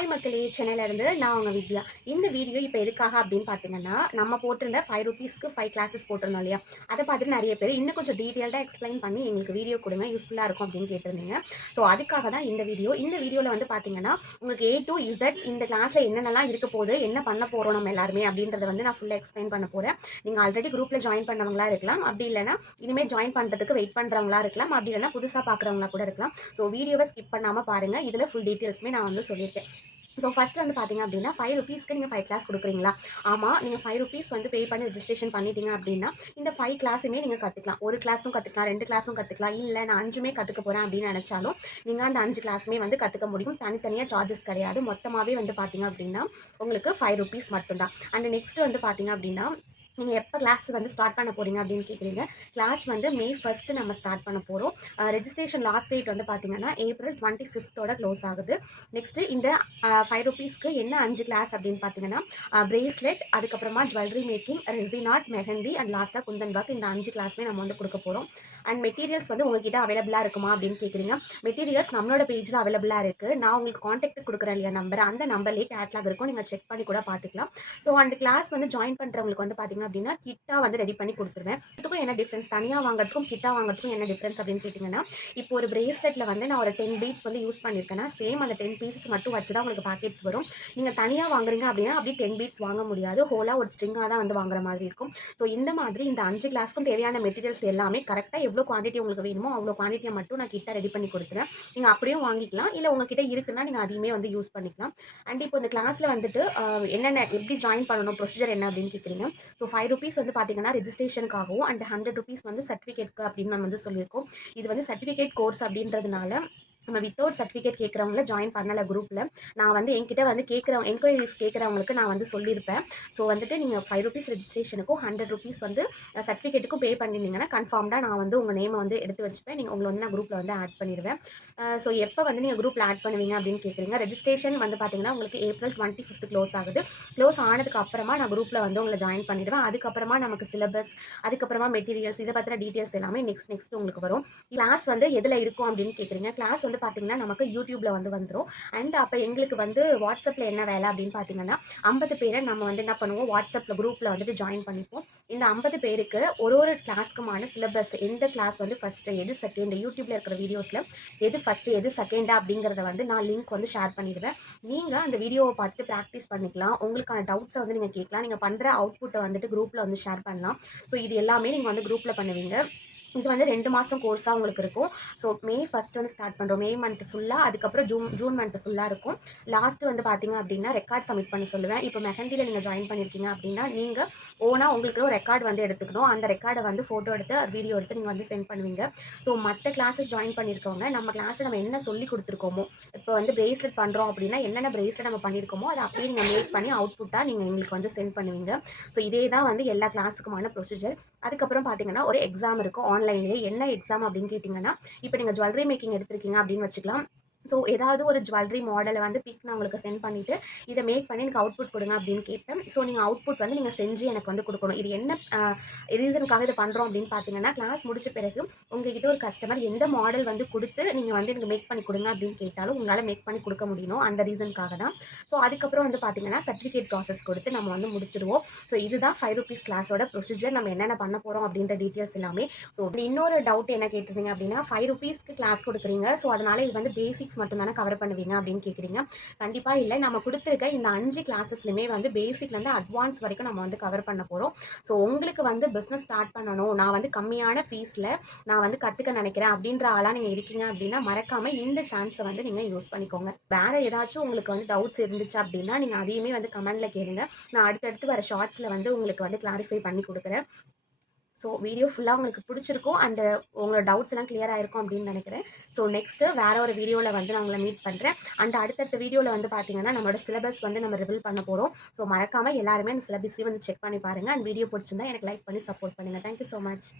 Hi மக்களே, சென்னையிலேருந்து நான் உங்கள் வித்யா. இந்த வீடியோ இப்போ எதுக்காக அப்படின்னு பார்த்தீங்கன்னா, நம்ம போட்டிருந்த ₹5க்கு 5 கிளாஸஸ் போட்டிருந்தோம் இல்லையா? அதை பார்த்துட்டு நிறைய பேர் இன்னும் கொஞ்சம் டீட்டெயில்டாக எக்ஸ்பிளைன் பண்ணி எங்களுக்கு வீடியோ கொடுங்க, யூஸ்ஃபுல்லாக இருக்கும் அப்படின்னு கேட்டிருந்தீங்க. ஸோ அதுக்காக தான் இந்த வீடியோ. இந்த வீடியோவில் வந்து பார்த்தீங்கன்னா, உங்களுக்கு A to Z இந்த கிளாஸில் என்னென்னலாம் இருக்க போகுது, என்ன பண்ண போகிறோம் நம்ம எல்லாருமே அப்படின்றத வந்து நான் ஃபுல்லாக எக்ஸ்பிளைன் பண்ண போகிறேன். நீங்கள் ஆல்ரெடி குரூப்பில் ஜாயின் பண்ணவங்களா இருக்கலாம், அப்படி இல்லைனா இனிமேல் ஜாயின் பண்ணுறதுக்கு வெயிட் பண்ணுறவங்களா இருக்கலாம், அப்படி இல்லைனா புதுசாக பார்க்குறவங்களா கூட இருக்கலாம். ஸோ வீடியோவை ஸ்கிப் பண்ணாமல் பாருங்கள். இதில் ஃபுல் டீட்டெயில்ஸுமே நான் வந்து சொல்லியிருக்கேன். ஸோ ஃபர்ஸ்ட் வந்து பார்த்தீங்க அப்படின்னா, ₹5க்கு நீங்கள் 5 கிளாஸ் கொடுக்குறீங்களா? ஆமாம். நீங்கள் ₹5 வந்து பே பண்ணி ரெஜிஸ்ட்ரேஷன் பண்ணிட்டீங்க அப்படின்னா, இந்த 5 கிளாஸுமே நீங்கள் கற்றுக்கலாம். ஒரு கிளாஸும் கற்றுக்கலாம், 2 கிளாஸும் கற்றுக்கலாம். இல்லை நான் 5மே கற்றுக்க போகிறேன் அப்படின்னு நினச்சாலும், நீங்கள் அந்த 5 கிளாஸுமே வந்து கற்றுக்க முடியும். தனித்தனியாக சார்ஜஸ் கிடையாது. மொத்தமாகவே வந்து பார்த்தீங்க அப்படின்னா, உங்களுக்கு ₹5 மட்டும்தான். அண்ட் நெக்ஸ்ட் வந்து பார்த்தீங்க அப்படின்னா, நீங்கள் எப்போ கிளாஸ் வந்து ஸ்டார்ட் பண்ண போகிறீங்க அப்படின்னு கேட்குறீங்க. கிளாஸ் வந்து மே 1 நம்ம ஸ்டார்ட் பண்ண போகிறோம். ரெஜிஸ்ட்ரேஷன் லாஸ்ட் டேட் வந்து பார்த்தீங்கன்னா, ஏப்ரல் 25 க்ளோஸ் ஆகுது. நெக்ஸ்ட்டு இந்த ₹5க்கு என்ன 5 கிளாஸ் அப்படின்னு பார்த்தீங்கன்னா, பிரேஸ்லெட், அதுக்கப்புறமா jewellery making, resin art, mehndi and லாஸ்ட்டாக குந்தன் ஒர்க். இந்த 5 கிளாஸுமே நம்ம வந்து கொடுக்க போகிறோம். அண்ட் மெட்டீரியல்ஸ் வந்து உங்ககிட்ட அவைலபிளாக இருக்குமா அப்படின்னு கேட்குறீங்க. மெட்டீரியல்ஸ் நம்மளோட பேஜில் அவைலபிளாக இருக்குது. நான் உங்களுக்கு காண்டாக்ட் கொடுக்குறேன் இல்லையா நம்பர், அந்த நம்பர்லேயே கேட்லாக் இருக்கும். நீங்கள் செக் பண்ணி கூட பார்த்துக்கலாம். ஸோ அந்த கிளாஸ் வந்து ஜாயின் பண்ணுறவங்களுக்கு வந்து பார்த்தீங்க அப்படின்னா, கிட்டா வந்து ரெடி பண்ணி கொடுத்துருவேன். இதுக்கும் என்ன டிஃப்ரென்ஸ், தனியாக வாங்குறதுக்கும் கிட்டா வாங்குறதுக்கும் என்ன டிஃப்ரென்ஸ் அப்படின்னு கேட்டிங்கன்னா, இப்போ ஒரு பிரேஸ்லெட்டில் வந்து நான் ஒரு 10 பீட்ஸ் வந்து யூஸ் பண்ணியிருக்கேன்னா, சேம் அந்த 10 பீசஸ் மட்டும் வச்சு தான் உங்களுக்கு பாக்கெட்ஸ் வரும். நீங்கள் தனியாக வாங்குறீங்க அப்படின்னா, அப்படி 10 பீட்ஸ் வாங்க முடியாது. ஹோலாக ஒரு ஸ்ட்ரிங்காக தான் வந்து வாங்குற மாதிரி இருக்கும். ஸோ இந்த மாதிரி இந்த 5 கிளாஸ்க்கும் தேவையான மெட்டீரியல்ஸ் எல்லாமே கரெக்டாக எவ்வளோ குவான்டிட்டி உங்களுக்கு வேணுமோ அவ்வளோ குவான்டிட்டியை மட்டும் நான் கிட்ட ரெடி பண்ணி கொடுத்துருவேன். நீங்கள் அப்படியும் வாங்கிக்கலாம், இல்லை உங்ககிட்ட இருக்குன்னா நீங்கள் அதையுமே வந்து யூஸ் பண்ணிக்கலாம். அண்ட் இப்போ இந்த கிளாஸில் வந்துட்டு என்னென்ன எப்படி ஜாயின் பண்ணணும், ப்ரொசீஜர் என்ன அப்படின்னு கேட்குறீங்க. ஸோ ₹5 வந்து பார்த்தீங்கன்னா ரெஜிஸ்ட்ரேஷனுக்காகவும் அண்ட் ₹100 வந்து சர்டிஃபிகேட்க்கு அப்படின்னு நம்ம வந்து சொல்லியிருக்கோம். இது வந்து சர்டிஃபிகேட் கோர்ஸ் அப்படின்றதுனால நம்ம வித்தவுட் சர்டிஃபிகேட் கேட்குறவங்கள ஜாயின் பண்ணலை குரூப்பில். நான் வந்து என்கிட்ட வந்து என்கொயரிஸ் கேட்குறவங்களுக்கு நான் வந்து சொல்லியிருப்பேன். ஸோ வந்துட்டு நீங்கள் ₹5 ரெஜிஸ்ட்ரேஷனுக்கும் ₹100 வந்து சர்டிஃபிகேட்டுக்கும் பே பண்ணியிருந்தீங்கன்னா கன்ஃபார்ம்டாக நான் வந்து உங்கள் நேமை வந்து எடுத்து வச்சுப்பேன். உங்களை வந்து நான் குரூப்பில் வந்து ஆட் பண்ணிடுவேன். ஸோ எப்போ வந்து நீங்கள் குரூப்பில் ஆட் பண்ணுவீங்க அப்படின்னு கேட்குறீங்க. ரெஜிஸ்ட்ரேஷன் வந்து பார்த்தீங்கன்னா உங்களுக்கு ஏப்ரல் 25 க்ளோஸ் ஆகுது. க்ளோஸ் ஆனதுக்கு அப்புறமா நான் குரூப்பில் வந்து உங்களை ஜாயின் பண்ணிடுவேன். அதுக்கப்புறமா நமக்கு சிலபஸ், அதுக்கப்புறமா மெட்டீரியல்ஸ், இதை பற்றின டீட்டெயில்ஸ் எல்லாமே நெக்ஸ்ட் உங்களுக்கு வரும். கிளாஸ் வந்து எதில் இருக்கும் அப்படின்னு கேட்குறீங்க. கிளாஸ் வந்து பார்த்தீங்கன்னா நமக்கு யூடியூப்பில் வந்து வந்துடும். அண்ட் அப்போ எங்களுக்கு வந்து வாட்ஸ்அப்பில் என்ன வேலை அப்படின்னு பார்த்தீங்கன்னா, 50 பேரை நம்ம வந்து என்ன பண்ணுவோம், வாட்ஸ்அப்பில் குரூப்பில் வந்துட்டு ஜாயின் பண்ணிப்போம். இந்த 50 பேருக்கு ஒரு கிளாஸ்க்குமான சிலபஸ், எந்த கிளாஸ் வந்து ஃபஸ்ட்டு, எது செகண்ட், யூடியூப்பில் இருக்கிற வீடியோஸில் எது ஃபஸ்ட்டு எது செகண்டா அப்படிங்கிறத வந்து நான் லிங்க் வந்து ஷேர் பண்ணிடுவேன். நீங்கள் அந்த வீடியோவை பார்த்துட்டு ப்ராக்டிஸ் பண்ணிக்கலாம். உங்களுக்கான டவுட்ஸை வந்து நீங்கள் கேட்கலாம். நீங்கள் பண்ணுற அவுட்புட்டை வந்துட்டு குரூப்பில் வந்து ஷேர் பண்ணலாம். ஸோ இது எல்லாமே நீங்கள் வந்து குரூப்பில் பண்ணுவீங்க. இது வந்து 2 மாதம் கோர்ஸாக உங்களுக்கு இருக்கும். ஸோ மே 1 வந்து ஸ்டார்ட் பண்ணுறோம். மே மந்த் ஃபுல்லாக, அதுக்கப்புறம் ஜூன் மந்த் ஃபுல்லாக இருக்கும். லாஸ்ட்டு வந்து பார்த்தீங்க அப்படின்னா ரெக்கார்ட் சப்மிட் பண்ண சொல்லுவேன். இப்போ மெஹந்தியில் நீங்கள் ஜாயின் பண்ணியிருக்கீங்க அப்படின்னா, நீங்கள் ஓனாக உங்களுக்கு ஒரு ரெக்கார்டு வந்து எடுத்துக்கணும். அந்த ரெக்கார்டை வந்து ஃபோட்டோ எடுத்து வீடியோ எடுத்து நீங்கள் வந்து சென்ட் பண்ணுவீங்க. ஸோ மற்ற கிளாஸஸ் ஜாயின் பண்ணியிருக்கவங்க நம்ம கிளாஸில் நம்ம என்ன சொல்லி கொடுத்துருக்கோமோ, இப்போ வந்து பிரேஸ்லெட் பண்ணுறோம் அப்படின்னா என்னென்ன பிரேஸ்லெட் நம்ம பண்ணியிருக்கோமோ அதை அப்படியே நீங்கள் மேக் பண்ணி அவுட்புட்டாக நீங்கள் எங்களுக்கு வந்து சென்ட் பண்ணுவீங்க. ஸோ இதே தான் வந்து எல்லா கிளாஸுக்குமான ப்ரொசீஜர். அதுக்கப்புறம் பார்த்தீங்கன்னா ஒரு எக்ஸாம் இருக்கும் ஆன்லைன்லேயே. என்ன எக்ஸாம் அப்படின்னு கேட்டிங்கன்னா, இப்போ நீங்கள் ஜுவல்லரி மேக்கிங் எடுத்திருக்கீங்க அப்படின்னு வச்சுக்கலாம். ஸோ ஏதாவது ஒரு ஜுவல்லரி மாடலை வந்து பிக் நான் உங்களுக்கு சென்ட் பண்ணிவிட்டு, இதை மேக் பண்ணி எனக்கு அவுட்புட் கொடுங்க அப்படின்னு கேட்பேன். ஸோ நீங்கள் அவுட்புட் வந்து நீங்கள் செஞ்சு எனக்கு வந்து கொடுக்கணும். இது என்ன ரீசனுக்காக இதை பண்ணுறோம் அப்படின்னு பார்த்தீங்கன்னா, கிளாஸ் முடிச்ச பிறகு உங்ககிட்ட ஒரு கஸ்டமர் எந்த மாடல் வந்து கொடுத்து நீங்கள் வந்து எனக்கு மேக் பண்ணி கொடுங்க அப்படின்னு கேட்டாலும் உங்களால் மேக் பண்ணி கொடுக்க முடியணும். அந்த ரீசனுக்காக தான். ஸோ அதுக்கப்புறம் வந்து பார்த்தீங்கன்னா சர்டிஃபிகேட் ப்ராசஸ் கொடுத்து நம்ம வந்து முடிச்சிடுவோம். ஸோ இதுதான் ₹5 கிளாஸோட ப்ரொசீஜர். நம்ம என்னென்ன பண்ண போகிறோம் அப்படின்ற டீட்டெயில்ஸ் எல்லாமே. ஸோ இன்னொரு டவுட் என்ன கேட்டிருந்தீங்க அப்படின்னா, ₹5க்கு கிளாஸ் கொடுக்குறீங்க. ஸோ அதனால் இது வந்து பேசிக்ஸ் மட்டும் தானே கவர் பண்ணுவீங்க அப்படின்னு கேட்குறீங்க. கண்டிப்பாக இல்லை. நம்ம கொடுத்துருக்க இந்த 5 கிளாஸஸ்லையுமே வந்து பேசிக்லேருந்து அட்வான்ஸ் வரைக்கும் நம்ம வந்து கவர் பண்ண போகிறோம். ஸோ உங்களுக்கு வந்து பிஸ்னஸ் ஸ்டார்ட் பண்ணணும், நான் வந்து கம்மியான ஃபீஸில் நான் வந்து கற்றுக்க நினைக்கிறேன் அப்படின்ற ஆளாக நீங்கள் இருக்கீங்க அப்படின்னா, மறக்காமல் இந்த சான்ஸை வந்து நீங்கள் யூஸ் பண்ணிக்கோங்க. வேறு ஏதாச்சும் உங்களுக்கு வந்து டவுட்ஸ் இருந்துச்சு அப்படின்னா நீங்கள் அதையுமே வந்து கமெண்டில் கேளுங்க. நான் அடுத்தடுத்து வர ஷார்ட்ஸில் வந்து உங்களுக்கு வந்து கிளாரிஃபை பண்ணி கொடுக்குறேன். ஸோ வீடியோ ஃபுல்லாக உங்களுக்கு பிடிச்சிருக்கும் அண்ட் உங்களோட டவுட்ஸ் எல்லாம் கிளியர் ஆயிருக்கும் அப்படின்னு நினைக்கிறேன். ஸோ நெக்ஸ்ட்டு வேற ஒரு வீடியோவில் வந்து நான் உங்களை மீட் பண்ணுறேன். அண்ட் அடுத்தடுத்த வீடியோவில் வந்து பார்த்தீங்கன்னா நம்மளோட சிலபஸ் வந்து நம்ம ரிவீல் பண்ண போகிறோம். ஸோ மறக்காமல் எல்லாருமே அந்த சிலபஸையும் வந்து செக் பண்ணி பாருங்கள். அண்ட் வீடியோ பிடிச்சிருந்தா எனக்கு லைக் பண்ணி சப்போர்ட் பண்ணுங்கள். Thank you so much.